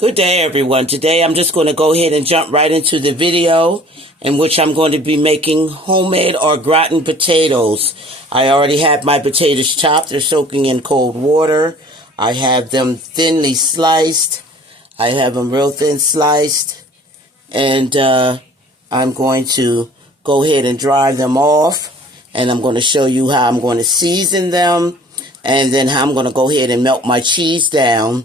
Good day, everyone. Today I'm just going to go ahead and jump right into the video in which I'm going to be making homemade or gratin potatoes. I already have my potatoes chopped. They're soaking in cold water. I have them thinly sliced. I have them real thin sliced. And I'm going to go ahead and dry them off. And I'm going to show you how I'm going to season them. And then how I'm going to go ahead and melt my cheese down.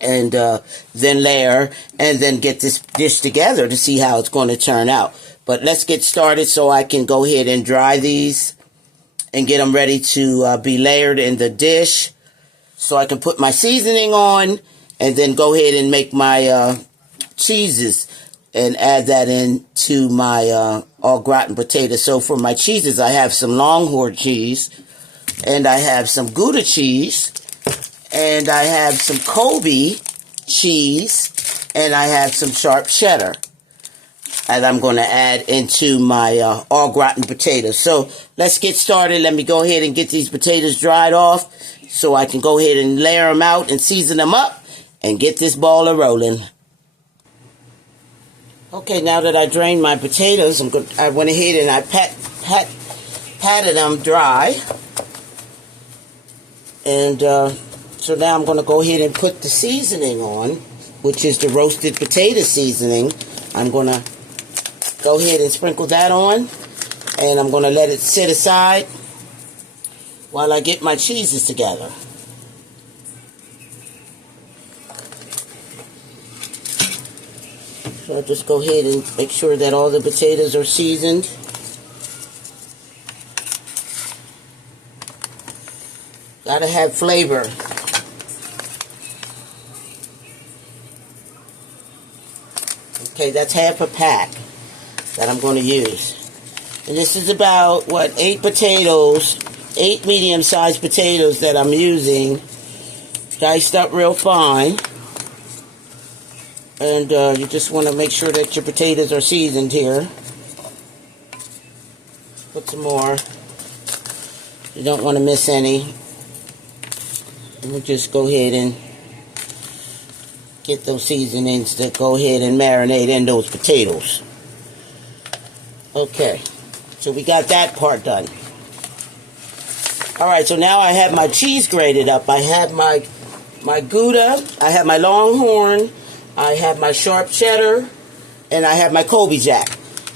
And then layer and then get this dish together to see how it's going to turn out. But let's get started so I can go ahead and dry these and get them ready to be layered in the dish so I can put my seasoning on and then go ahead and make my cheeses and add that into my all gratin potatoes. So for my cheeses, I have some Longhorn cheese and I have some Gouda cheese. And I have some Colby cheese, and I have some sharp cheddar. And I'm going to add into my all gratin potatoes. So let's get started. Let me go ahead and get these potatoes dried off so I can go ahead and layer them out and season them up and get this ball a-rolling. Okay, now that I drained my potatoes, I went ahead and I patted them dry. And so now I'm going to go ahead and put the seasoning on, which is the roasted potato seasoning. I'm going to go ahead and sprinkle that on, and I'm going to let it sit aside while I get my cheeses together. So I'll just go ahead and make sure that all the potatoes are seasoned. Gotta have flavor. Okay, that's half a pack that I'm going to use. And this is about, 8 potatoes, 8 medium-sized potatoes that I'm using, diced up real fine. And you just want to make sure that your potatoes are seasoned here. Put some more. You don't want to miss any. And we'll just go ahead and get those seasonings to go ahead and marinate in those potatoes. Okay, so we got that part done. Alright, so now I have my cheese grated up. I have my Gouda, I have my Longhorn, I have my sharp cheddar, and I have my Colby Jack.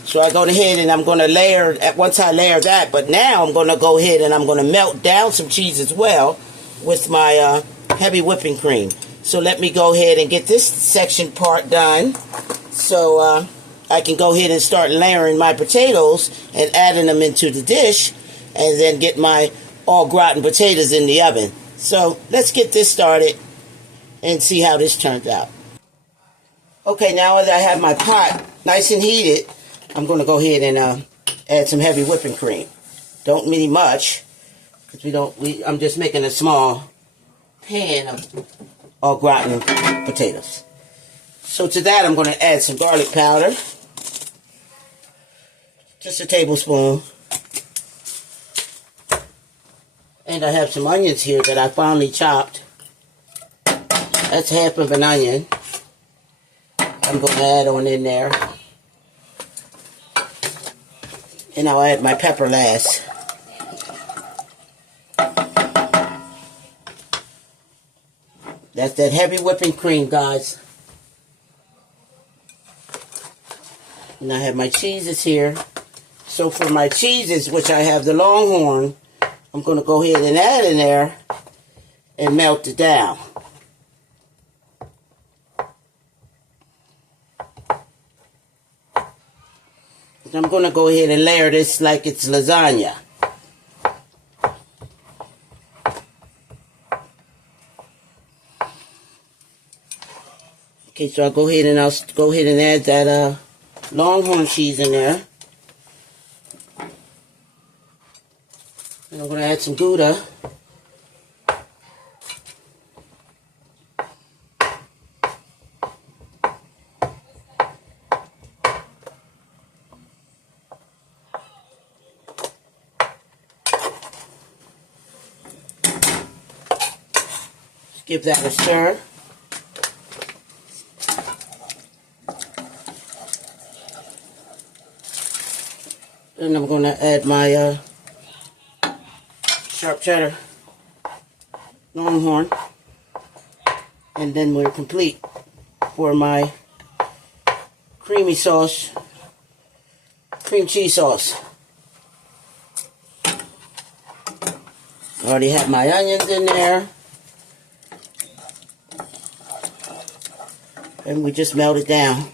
So I go ahead and I'm going to layer, once I layer that, but now I'm going to go ahead and I'm going to melt down some cheese as well with my heavy whipping cream. So let me go ahead and get this section part done so I can go ahead and start layering my potatoes and adding them into the dish and then get my all gratin potatoes in the oven. So let's get this started and see how this turns out. Okay, now that I have my pot nice and heated, I'm going to go ahead and add some heavy whipping cream. Don't need much because I'm just making a small pan of all gratin potatoes. So to that I'm going to add some garlic powder. Just a tablespoon. And I have some onions here that I finely chopped. That's half of an onion. I'm going to add on in there. And I'll add my pepper last. That's that heavy whipping cream, guys. And I have my cheeses here. So for my cheeses, which I have the Longhorn, I'm going to go ahead and add in there and melt it down. I'm going to go ahead and layer this like it's lasagna. Okay, so I'll go ahead and add that Longhorn cheese in there. And I'm going to add some Gouda. Give that a stir. And I'm going to add my sharp cheddar, Longhorn. And then we're complete for my creamy sauce, cream cheese sauce. I already have my onions in there. And we just melt it down.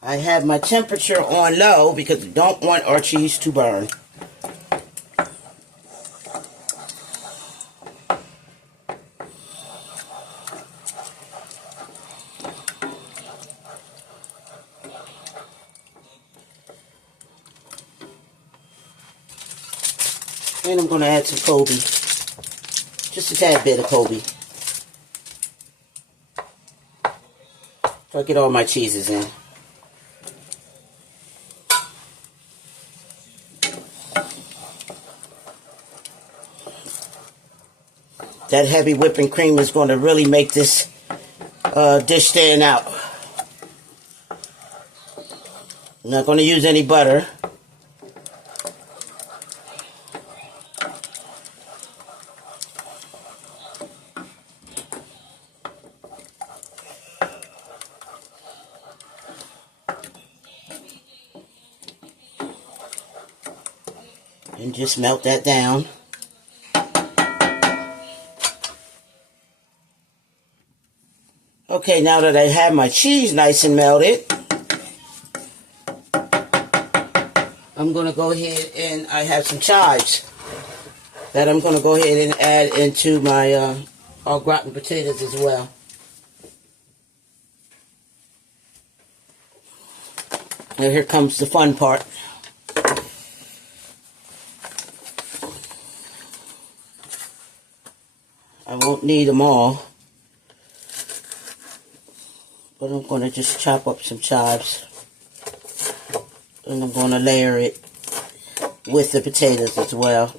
I have my temperature on low because we don't want our cheese to burn. And I'm going to add some Colby. Just a tad bit of Colby. So I get all my cheeses in. That heavy whipping cream is going to really make this dish stand out. I'm not going to use any butter. And just melt that down. Okay, now that I have my cheese nice and melted, I'm going to go ahead and I have some chives that I'm going to go ahead and add into my au gratin potatoes as well. Now here comes the fun part. I won't need them all, but I'm going to just chop up some chives, and I'm going to layer it with the potatoes as well.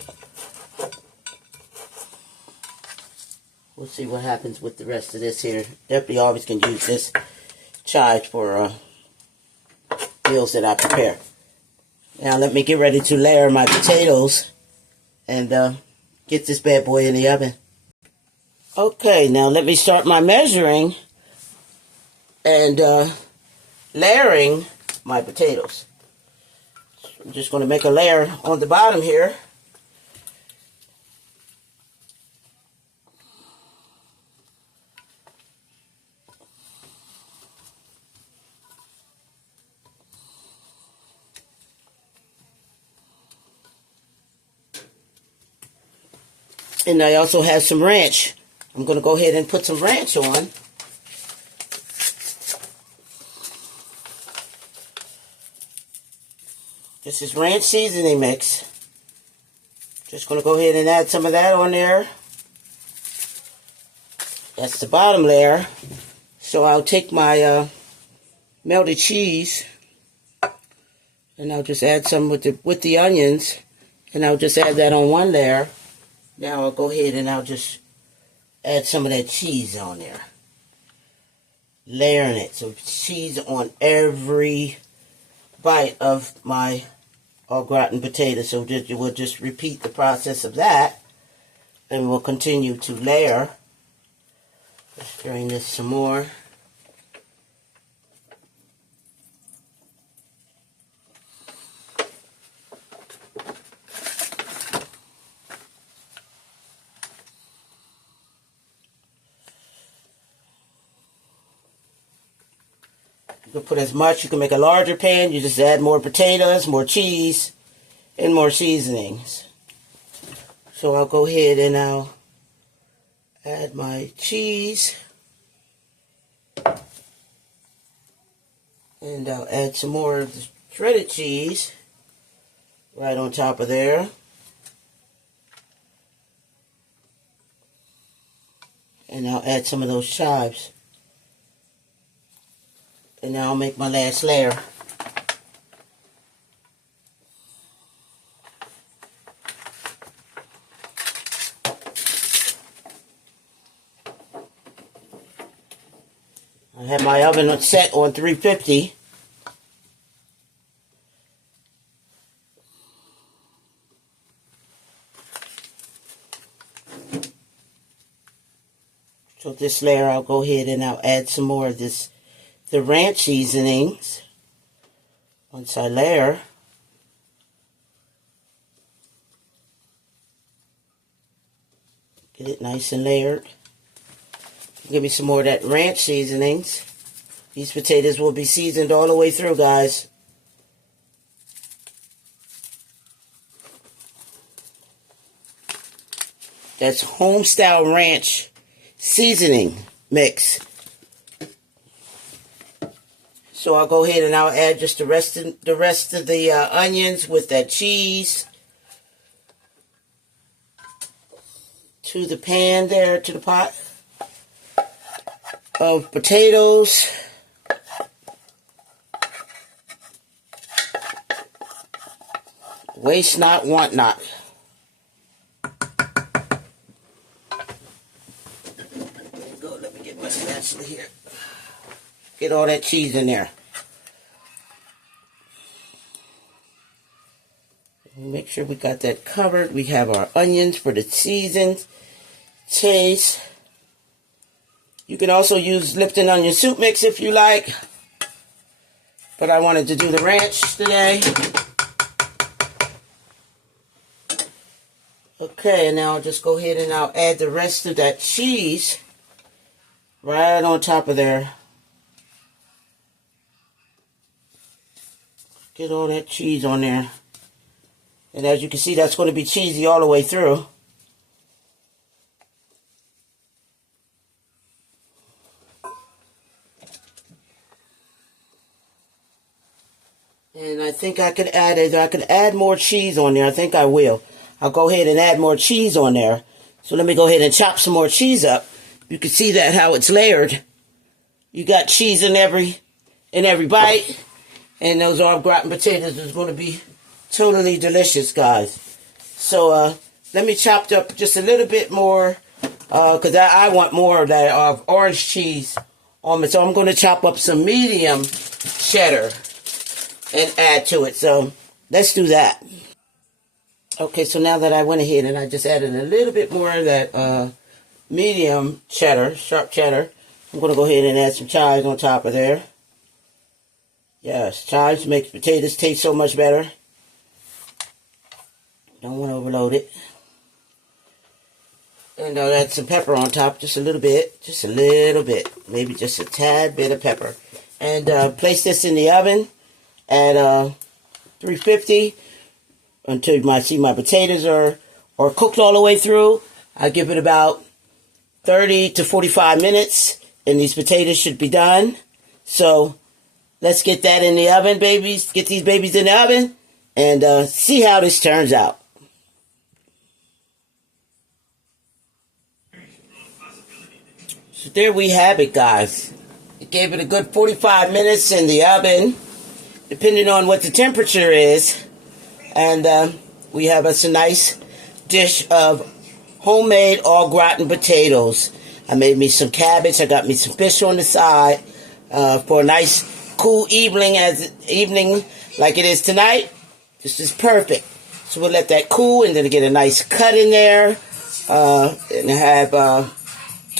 We'll see what happens with the rest of this here. Definitely always can use this chives for meals that I prepare. Now let me get ready to layer my potatoes and get this bad boy in the oven. Okay, now let me start my measuring and layering my potatoes. So I'm just going to make a layer on the bottom here. And I also have some ranch. I'm going to go ahead and put some ranch on. This is ranch seasoning mix. Just going to go ahead and add some of that on there. That's the bottom layer. So I'll take my melted cheese and I'll just add some with the onions, and I'll just add that on one layer. Now I'll go ahead and I'll just add some of that cheese on there. Layering it. So cheese on every bite of my au gratin potato. So we'll just repeat the process of that. And we'll continue to layer. Let's drain this some more. You can put as much. You can make a larger pan. You just add more potatoes, more cheese, and more seasonings. So I'll go ahead and I'll add my cheese. And I'll add some more of the shredded cheese right on top of there. And I'll add some of those chives. And now I'll make my last layer. I have my oven set on 350. So this layer, I'll go ahead and I'll add some more of the ranch seasonings. Once I layer, get it nice and layered. Give me some more of that ranch seasonings. These potatoes will be seasoned all the way through, guys. That's home-style ranch seasoning mix. So I'll go ahead and I'll add just the rest of the onions with that cheese to the pan there, to the pot of potatoes. Waste not, want not. Let me get my spatula here. Get all that cheese in there. Make sure we got that covered. We have our onions for the seasoned taste. You can also use Lipton onion soup mix if you like. But I wanted to do the ranch today. Okay, and now I'll just go ahead and I'll add the rest of that cheese right on top of there. Get all that cheese on there. And as you can see, that's going to be cheesy all the way through. And I think I could add more cheese on there. I think I will. I'll go ahead and add more cheese on there. So let me go ahead and chop some more cheese up. You can see that how it's layered. You got cheese in every bite. And those au gratin potatoes is going to be totally delicious, guys. So let me chop up just a little bit more because I want more of that orange cheese on me. So I'm going to chop up some medium cheddar and add to it. So let's do that. Okay, so now that I went ahead and I just added a little bit more of that medium cheddar, sharp cheddar, I'm going to go ahead and add some chives on top of there. Yes, chives make potatoes taste so much better. Don't want to overload it. And I'll add some pepper on top, just a little bit. Just a little bit. Maybe just a tad bit of pepper. And place this in the oven at 350 until you see my potatoes are cooked all the way through. I give it about 30 to 45 minutes, and these potatoes should be done. So let's get that in the oven, babies. Get these babies in the oven and see how this turns out. So there we have it, guys. It gave it a good 45 minutes in the oven, depending on what the temperature is. And we have us a nice dish of homemade au gratin potatoes. I made me some cabbage. I got me some fish on the side for a nice cool evening like it is tonight. This is perfect. So we'll let that cool and then get a nice cut in there. And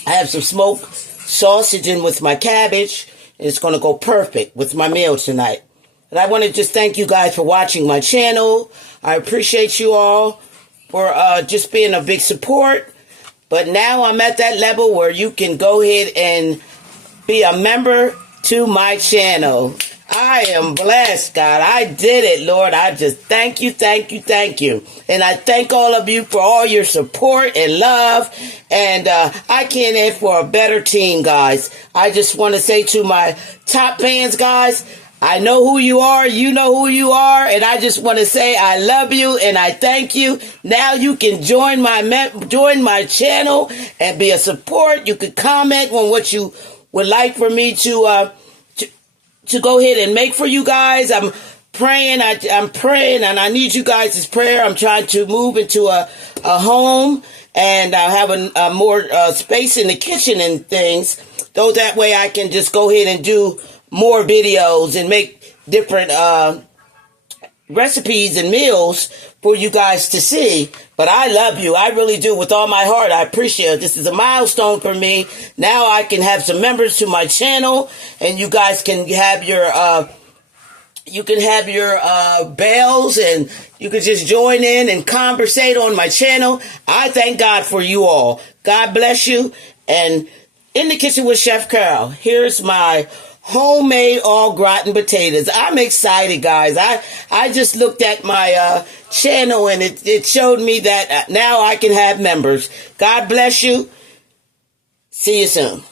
I have some smoked sausage in with my cabbage. And it's going to go perfect with my meal tonight. And I want to just thank you guys for watching my channel. I appreciate you all for just being a big support. But now I'm at that level where you can go ahead and be a member to my channel. I am blessed, God. I did it, Lord. I just thank you, thank you, thank you. And I thank all of you for all your support and love. And I can't ask for a better team, guys. I just want to say to my top fans, guys, I know who you are. You know who you are. And I just want to say I love you and I thank you. Now you can join my channel and be a support. You can comment on what you would like for me to go ahead and make for you guys. I'm praying. I'm praying, and I need you guys' prayer. I'm trying to move into a home, and I have a more space in the kitchen and things, so that way I can just go ahead and do more videos and make different recipes and meals for you guys to see. But I love you. I really do with all my heart. I appreciate it. This is a milestone for me. Now I can have some members to my channel, and you guys can have your bells, and you can just join in and conversate on my channel. I thank God for you all. God bless you. And in the kitchen with Chef Carol, here's my homemade all gratin potatoes. I'm excited, guys. I just looked at my channel, and it showed me that now I can have members. God bless you. See you soon.